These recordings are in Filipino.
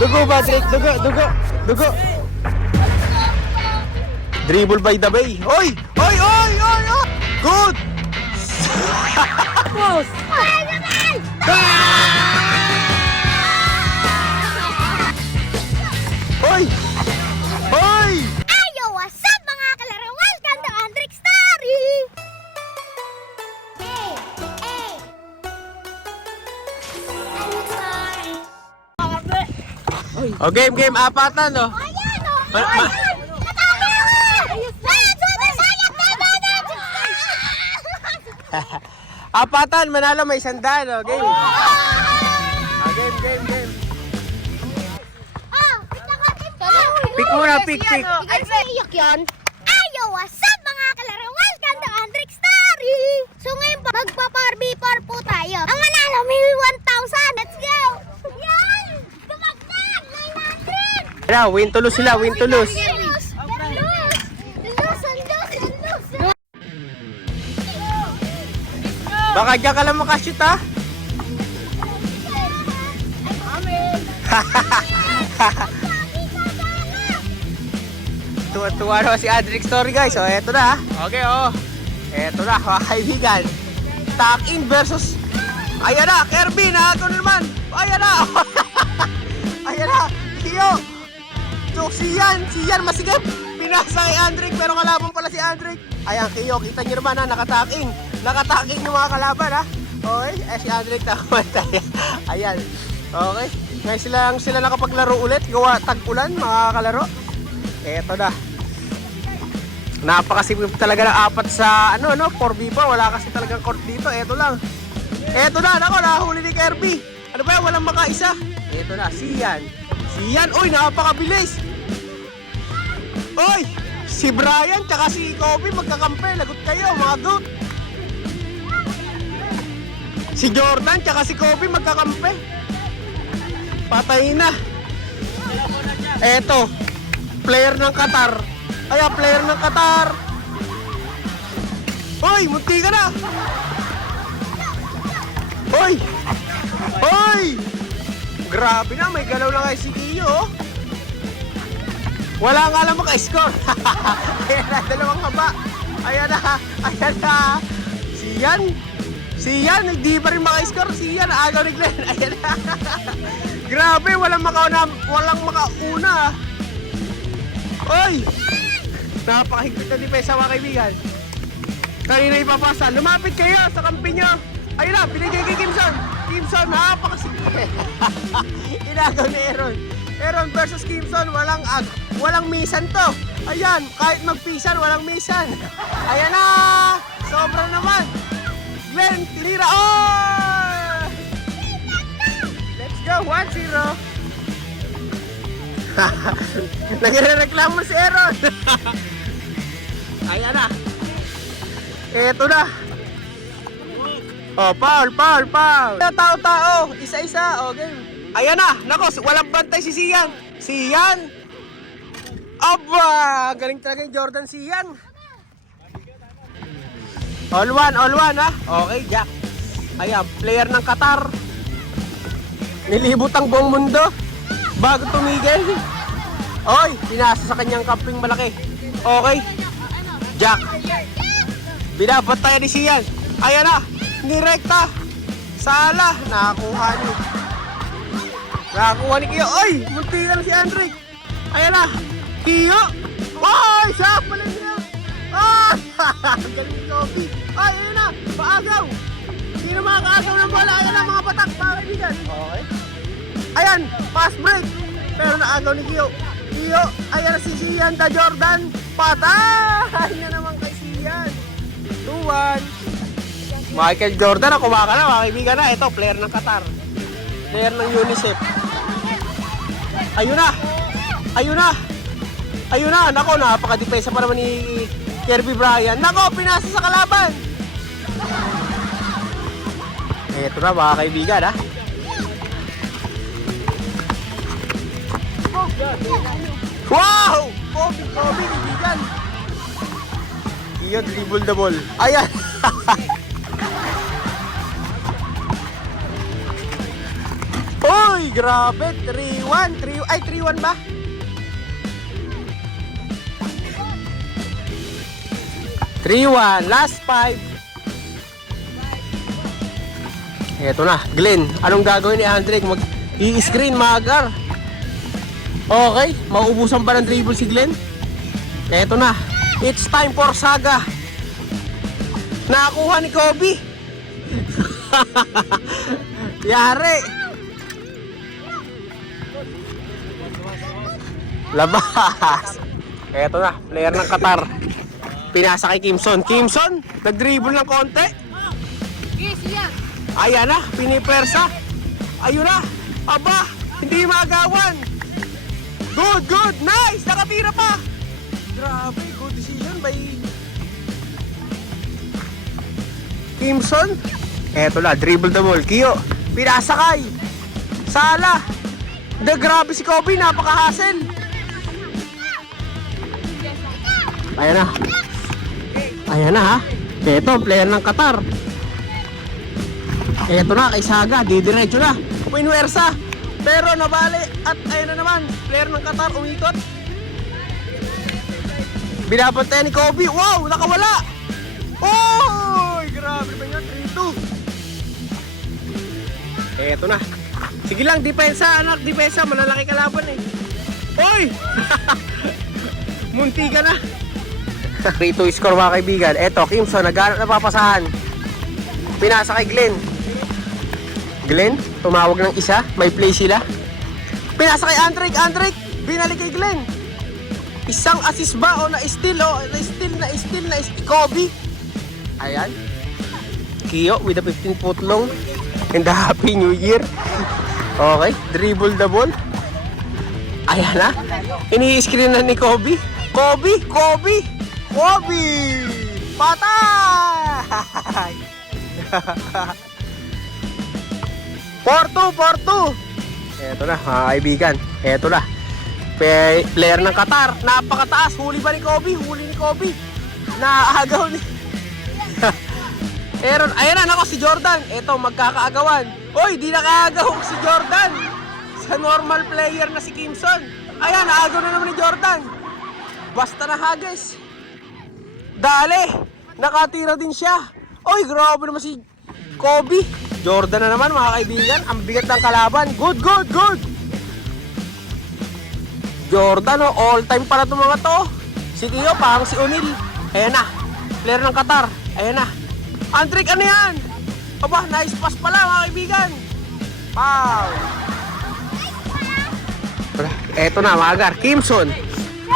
Dugo ba, Drake? Dugo. Dribble by the bay. Oy! Good! Close! Oy! Ayo, what's up mga kalaro? Welcome to Andrick Story! O, game, apatan, no? Ayan o! Ma- ma- Apatan, manalo may sandaan, no? Game. Game. Pick muna, pick. Ay, iyak yun. Ayo, what's up mga kalaro? Welcome to Andrick Story! So ngayon magpa-4v4 po tayo. Ang manalo may 1,000. Let's go! Yan! Tumagdag! 900! Kaya, win to lose sila, win to lose. Baka dyan ka lang makashoot, ha? Tuwa na si Andrick Story, guys. So, eto na, ha? Okay, eto na, mga kaibigan. Tuck-in versus... Ayan na, Kirby, nakato naman. Ayan na. Ayan na, Kiyo. So, siyan masigip. Pinasa kay Andrick, pero kalaban pala si Andrick. Ayan, Kiyo, kita nyo naman, ha? Nakataking yung mga kalaban, ha? Okay, si Andrick nakamatay. Ayan, okay. Ngayon sila nakapaglaro ulit. Gawa tag-ulan, mga kalaro. Eto na. Napakasipip talaga ng apat sa 4v4. Wala kasi talagang court dito. Eto lang. Eto na, nahuli ni Kirby. Ano ba yan? Walang makaisa. Eto na, siyan. Uy, napakabilis. Uy, si Brian tsaka si Kobe magkakampi. Lagot kayo, mga goat. Si Jordan tsaka si Kobe magkakampi. Patay na. Eto, player ng Qatar. Player ng Qatar. Hoy, munti ka na. Hoy! Grabe na, may galaw lang kay si Kiyo. Wala nga lang maka-score. Ayan na, dalawang haba. Ayan na. Siyan, hindi pa rin maka-score. Siyan, agaw ni Glenn. Ayan na. Grabe, walang makauna. Oy! Napakahigpit na depensa, mga kaibigan. Kanina ipapasa. Lumapit kayo sa kampi nyo. Ayun na, binigay kay Kimson. Kimson, napakasigpit. Inagaw ni Aaron versus Kimson. Walang misan to. Ayan, kahit magpisan, walang misan. Ayan na! Sobra naman. Glenn, tinira. Oh! Let's go, 1-0. Nagre-reklamo si Aaron. Ayan na. Eto na. Oh, foul. Tao. Isa-isa. Okay. Ayan na. Nako, walang bantay si Siyan. Aba, galing talaga yung Jordan Siyan. All one, ha? Okay, Jack. Ayan, player ng Qatar. Nilibot ang buong mundo bago tumigil. Oy, pinasa sa kanyang kamping malaki. Okay. Jack. Binabantayan ni Siyan. Ayan na. Nirekta. Sala. Nakakuha ni Kiyo. Oy, munti ka na si Andrick. Ayan na. Kiyo. Oy, siya pala niya. Ah! Galing ni Kobe. Ay, ayan na. Paagaw. Sino makakaagaw ng bola? Ayan na, mga patak. Mga kaibigan. Okay. Ayan, fast break. Pero naagaw ni Kiyo. Ayan na si Siyan da Jordan. Patay na naman kay Siyan. 2-1. Michael Jordan, ako baka na, mga kaibigan na. Ito, player ng Qatar. Player ng UNICEF. Ayun na. Nako, napaka-depensa pa naman ni Kirby Bryant. Nako, pinasa sa kalaban. Ito na, mga kaibigan, ha. Wow! Kobe, kaibigan. Iyo, dribble the ball. Ayan. Uy! Uy, grabe. 3-1. 3-1 ba? Last 5. Eto na, Glenn. Anong gagawin ni Andrick? Mag-i-screen, maagar. Okay, mauubusan pa ng dribble si Glenn. Eto na. It's time for Saga. Nakakuha ni Kobe. Yari. Labas. Eto na, player ng Qatar. Pinasa kay Kimson. Kimson, nag-dribble ng konti. Ayan na, pinipersa. Ayun na. Aba, hindi magawan. Good. Nice, nakatira pa. Grabe, good decision by Kimson. Eto na, dribble the ball. Kiyo, pinasakay. Sala. Grabe si Kobe, napaka-hustle. Ayan na ha. Eto, player ng Qatar. Eto na, kay Saga, didiretso na. Pinuwersa. Pero nabali. At ayun na naman, player ng Qatar, umikot. Binabantayan ni Kobe. Wow, nakawala. Oh, grabe ba yun? 3-2. Eto na. Sige lang, depensa anak, depensa. Malalaki kalaban eh. Oy! Munti ka na. 3-2 score mga kaibigan. Eto, Kimson, naghanap na papasahan. Pinasa kay Glenn. Glenn, tumawag ng isa. May play sila. Pinasa kay Andrick. Binalik kay Glenn. Isang assist ba o na-steal o na-steal Kobe. Ayan. Kiyo with a 15-foot long. And a Happy New Year. Okay, dribble the ball. Ayan na. Ini-screen na ni Kobe. Kobe! Patay! 4-2. Eto na mga kaibigan. Eto na. Player ng Qatar. Napakataas. Huli ba ni Kobe? Naaagaw ni Aaron. Ayan na, nako si Jordan. Eto, magkakaagawan. Oy, di nakaagaw si Jordan. Sa normal player na si Kimson. Ayan, naagaw na naman ni Jordan. Basta na hagis. Dali. Nakatira din siya. Oy, grabe naman si Kobe. Jordan na naman mga kaibigan. Ang bigat ng kalaban. Good. Jordan, all time pala itong mga to. Si Tio, parang si O'Neal. Ayan na. Player ng Qatar. Ayan na. Andrick, ano yan? Aba, nice pass pala mga kaibigan. Foul. Eto na, magar. Kimson.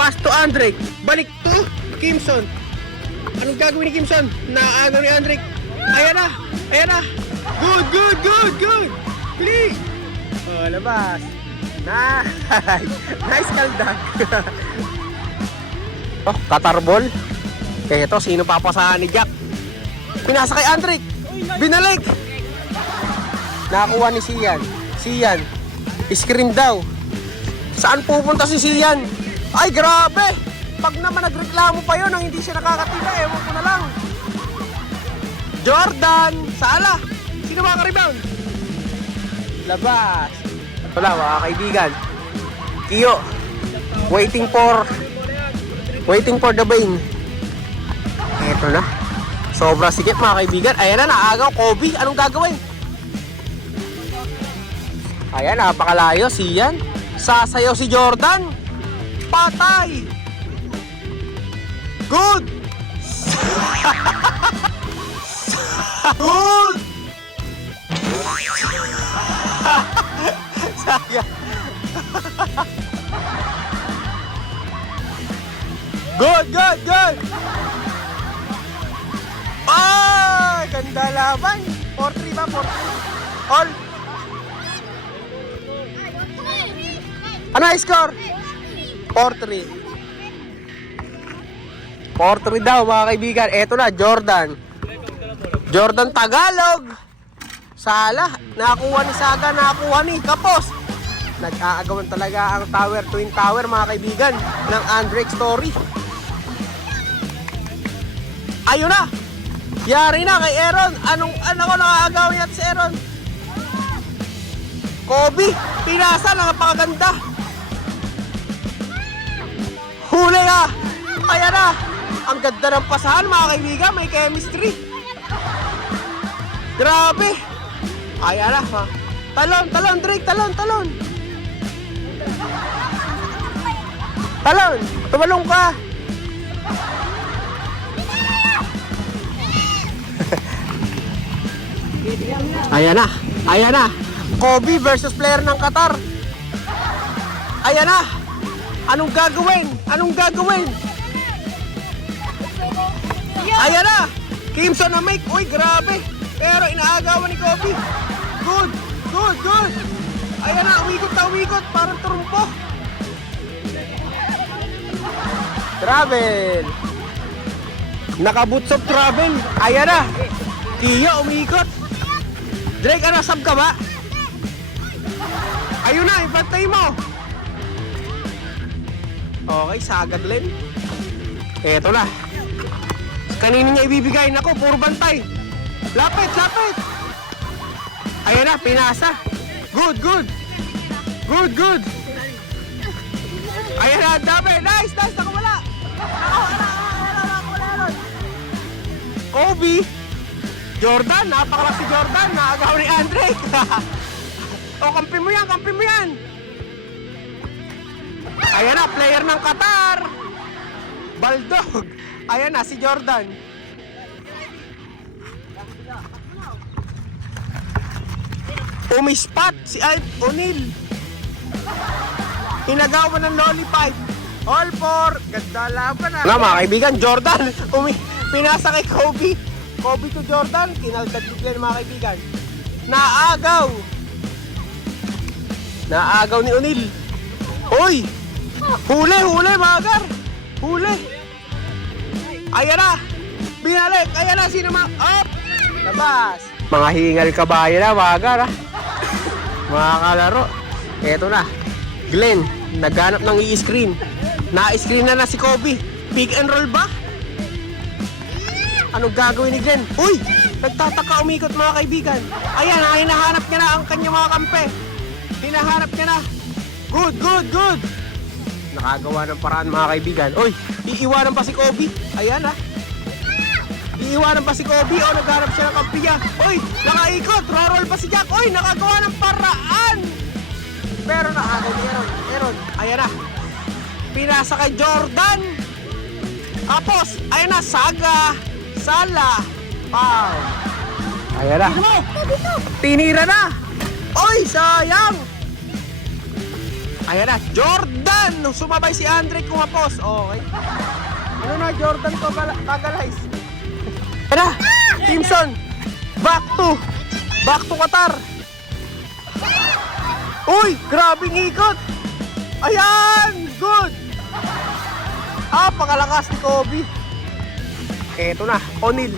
Pass to Andrick. Balik to Kimson. Anong gagawin ni Kimson? Naagaw ni Andrick. Ayan na. Good. Please. Oh, labas. Nice kaldag. Oh, Qatar ball. Eto, sino papasahan ni Jack? Pinasa kay Andrick. Binalik. Nakakuha ni Sian. Screen daw. Saan pupunta si Sian? Ay, grabe. Pag naman nagreklamo pa yun nang hindi siya nakakatira, ewan ko na lang. Jordan. Sala. Sino maka-rebound? Labas. Ito lang mga kaibigan. Kiyo. Waiting for the bane. Eto na. Sobra sikip mga kaibigan. Ayan na, naagaw Kobe. Anong gagawin? Ayan, napakalayo. Siyan. Sasayaw si Jordan. Patay. Good. Good. Sayang. Good. Ay, ganda laban. 4-3 ba? 4-3. All. Ano ang score? 4-3. 4-3 daw mga kaibigan. Eto na, Jordan Tagalog. Sala. Nakakuha ni Saga, nakakuha ni Kapos. Nag-aagawan talaga ang Twin Tower mga kaibigan ng Andrick Story. Ayun na. Yari na kay Aaron. Ano ko nakaagawin natin si Aaron? Kobe, pinasa, napakaganda. Huli ka. Ayan na. Ang ganda ng pasahan mga kaibigan, may chemistry. Grabe. Ayan na. Ha. Talon, Drake, talon. Talon, tumalong ka. Ayan na. Kobe versus player ng Qatar. Ayan na. Anong gagawin? Ayan na. Kimson na make. Uy, grabe. Pero inaagawan ni Kobe. Good. Ayan na, umikot. Parang turumpo. Travel. Nakabutsok travel. Ayan na. Kiyo, umikot. Drake, ano, sub ka ba? Ayun na, ipantay mo. Okay, sagad Len. Eto na. Kanino niya ibibigay? Nako, puro bantay. Lapit. Ayan na, pinasa. Good. Ayan na, dami. Nice. Nakawala. Kobe. Jordan, napakalaki si Jordan. Naagaw ni Andre. O, kampi mo yan. Ayan na, player ng Qatar. Baldog. Ayan na, si Jordan. Umispat si O'Neal. Inagawa ng lollipop. All for ganda laban na. Mga kaibigan, Jordan. Pinasa kay Kobe. Kobe to Jordan. Kinaldad bigla ng mga kaibigan. Naagaw ni O'Neal. Uy! Huli, Magar! Huli! Ayan na! Binalik! Ayan na! Sino up! Labas! Mga hingal kabayo na, Magar, ha? Mga kalaro. Eto na. Glenn, naghanap ng i-screen. Na-screen na si Kobe. Pick and roll ba? Anong gagawin ni Glenn? Uy! Nagtataka umikot mga kaibigan. Ayan, hinahanap niya na ang kanyang mga kampe. Hinahanap niya na. Good. Nakagawa ng paraan mga kaibigan. Uy, iiwanan pa si Kobe. Ayan ha. Iiwanan pa si Kobe. O, naghanap siya ng kampi niya. Uy, nakaikot. Roll pa si Jack. Uy, nakagawa ng paraan. Pero nakagawa ni Aaron. Ayan na. Pinasa kay Jordan. Tapos, ayan na. Sala. Wow. Ayan na. Tinira na. Uy, sayang. Ayan na, Jordan! Sumabay si Andre kumapos. Okay. Ano na, Jordan ko kagalays. Ayan na, Timson. Back to Qatar. Uy, grabing ikot. Ayan, good. Pakalakas ni Kobe. Eto na, O'Neal.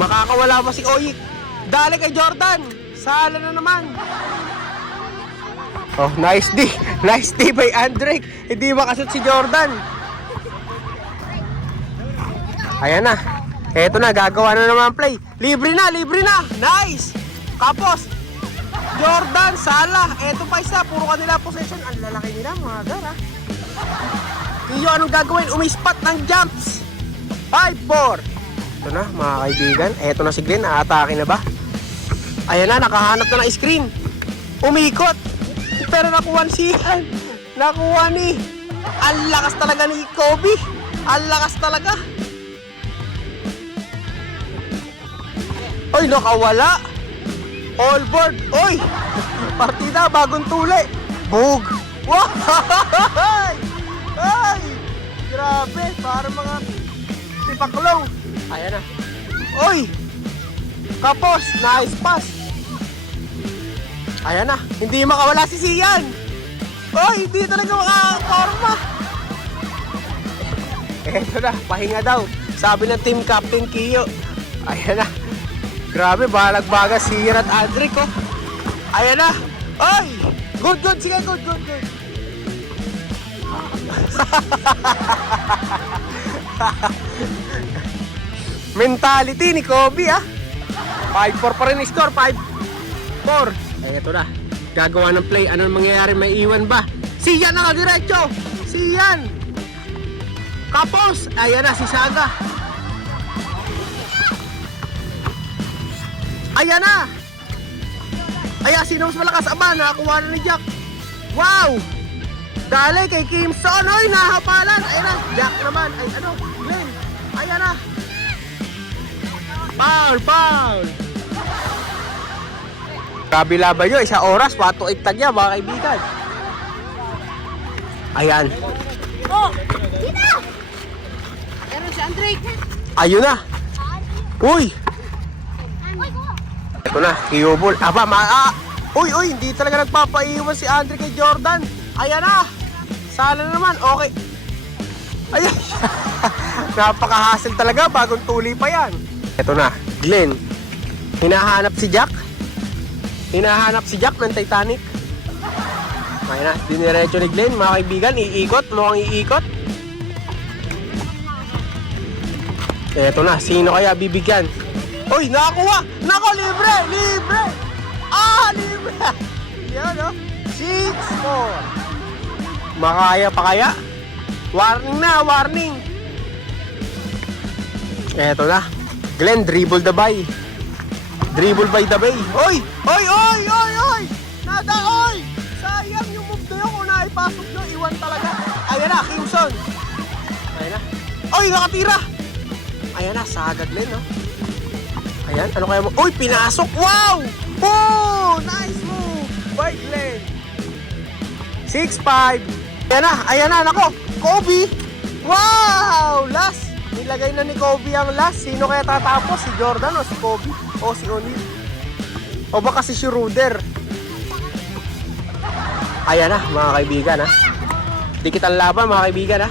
Makakawala pa si Oyik. Dali kay Jordan. Sala na naman. Oh, nice D. Nice D by Andre. Hindi makashoot si Jordan. Ayan na. Eto na, gagawa na naman play. Libre na. Nice. Kapos. Jordan, Sala. Eto pa isa. Puro kanila possession. Ang lalaki nila, mga gara. Iyo, anong gagawin? Umispat ng jumps. 5-4. Ito na, mga kaibigan. Eto na si Glenn. Aatake na ba? Ayan na, nakahanap na ng screen. Umikot. Pero nakuha siyan. Nakuha ni. Ang lakas talaga ni Kobe. Ang lakas talaga. Oy, nakawala. All board. Oy, partida, bagong tuli. Bug. Wow! Ay! Grabe, parang mga tipaklong. Ayan na. Oy! Kapos, nice pass. Ayan na, hindi makawala si Sian. Oy, hindi talaga makakorma. Eto na, pahinga daw. Sabi ng team captain Kiyo. Ayan na. Grabe, balag-baga si Sian at Adric, oh. Ayan na. Oy! Good. Sige, good. Mentality ni Kobe, ah. 5-4 pa rin yung score. 5-4. Eh, ito na. Gagawa ng play. Ano mangyayari? May iwan ba? Siyan nakadiretso. Siyan. Kapos. Ayan na, si Saga. Ayan na. Ayan, sino mas malakas? Aba, nakakuha na ni Jack. Wow. Dali kay Kimson. Oy, nahapalan. Ayan na. Jack naman. Ay, ano? Glenn. Ayan na. Foul. Grabe laban nyo. Isa oras. 1-8 tagya, mga kaibigan. Ayan. Oh, dito! Meron si Andre. Ayun na. Uy. Ito na. Hiyobol. Aba, Uy, hindi talaga nagpapaiwan si Andre kay Jordan. Ayan na. Sala na naman. Okay. Ayan. Napaka-hassle talaga. Bagong tuli pa yan. Ito na. Glenn. Hinahanap si Jack. Hinahanap si Jack ng Titanic. Ayan na. Diniretso ni Glenn. Mga kaibigan, iikot. Mukhang iikot. Ito na. Sino kaya bibigyan? Uy, nakakuha. Nako, libre. Libre. Libre. Yan, no? 6-4. Makaya pa kaya? Warning na, warning. Eto na. Glenn, dribble the bay. Dribble by the bay. Oy! Nada, oy! Sayang yung move na yun. Kung naipasok nyo, iwan talaga. Ayan na, Kimson. Ayan na. Oy, nakatira. Ayan na, Saga Glenn, no? Ayan, ano kaya mo? Uy, pinasok! Wow! Oh! Nice move! By Glenn. 6-5. Ayan na, nako. Kobe! Wow! Last. Nilagay na ni Kobe ang last. Sino kaya tatapos? Si Jordan o si Kobe? O si O'Neal? O baka si Schroeder? Ayan na, mga kaibigan, ha? Dikit ang laban, mga kaibigan, ha?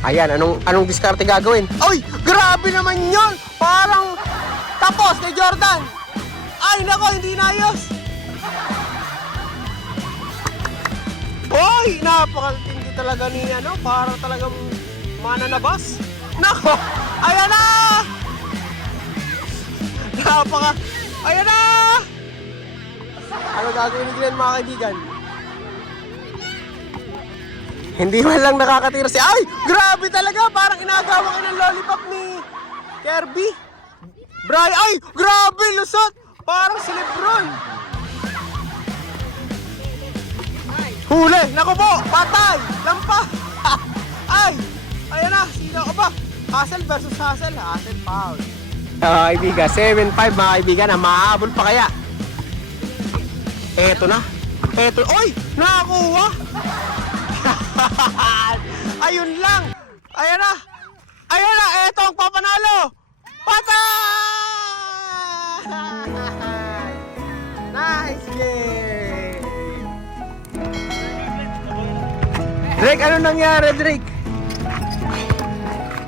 Ayan, anong diskarte gagawin? Ay! Grabe naman yun! Parang tapos kay Jordan! Ay, nako, hindi inayos! Oy! Napakatindi talaga ni parang talagang mananabas. Nako! Ayan na! Ayan na! Ano gagawin ni Glenn, mga kaibigan? Hindi man lang nakakatira si... Ay! Grabe talaga! Parang inagawa ka ng lollipop ni Kirby. Bray! Ay! Grabe! Lusot! Parang si Lebron! Huli! Naku po! Patay! Lampa! Ay! Ayan na! Sino ka ba? Hassel versus Hassel. Hassel foul. Kaibigan, 7-5 mga kaibigan. Mahabol pa kaya? Eto na. Eto. Oy! Nakakuha! Ayun lang! Ayan na! Ayan na! Eto ang papanalo! Patay! Nice game! Drake, ano nangyari, Drake?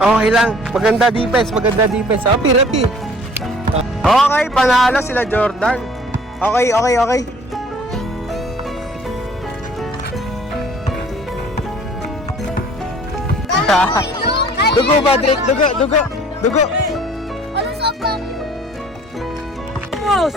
Okay lang. Maganda defense. Rapi. Okay, panalo sila Jordan. Okay. Dugo ba, Drake? Dugo. Ano sa bang? Boss!